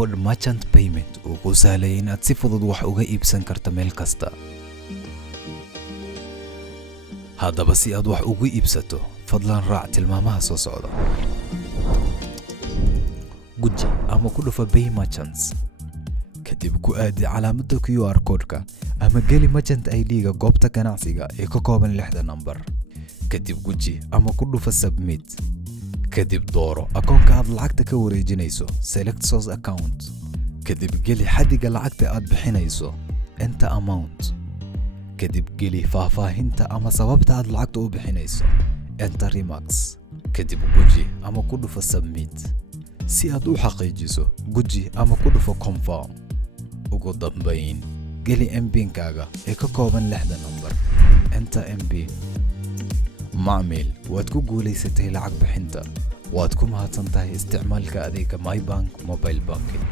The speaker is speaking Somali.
code merchant payment oo kuu sahlaya inaad si fudud wax uga iibsan karto meel kasta. haddaba si aad wax ugu iibsato fadlan raac tilmaamaha soo socda. guji ama ku dhufa pay merchants, kadib ku aadi calaamadda QR code-ka ama geli merchant ID-ga goobta ganacsiga ee ka kooban 6 nambar. kadib guji ama ku dhufa submit, kadib dooro akoonka aad lacagta ka wareejinayso, select source account, kadib geli xaddiga lacagta aad bixinayso, enter amount, kadib geli faahfaahinta ama sababta aad lacagta u bixinayso, enter remarks, kadib guji ama ku dhufa submit. si aad u xaqiijiso guji ama ku dhufa confirm. ugu dambayn geli MPIN-kaaga ee ka kooban 6 nambar, enter MPIN. macmiil waad ku guulaysatay lacag bixinta. waad ku mahadsantahay isticmaalka adeega MyBank Mobile Banking.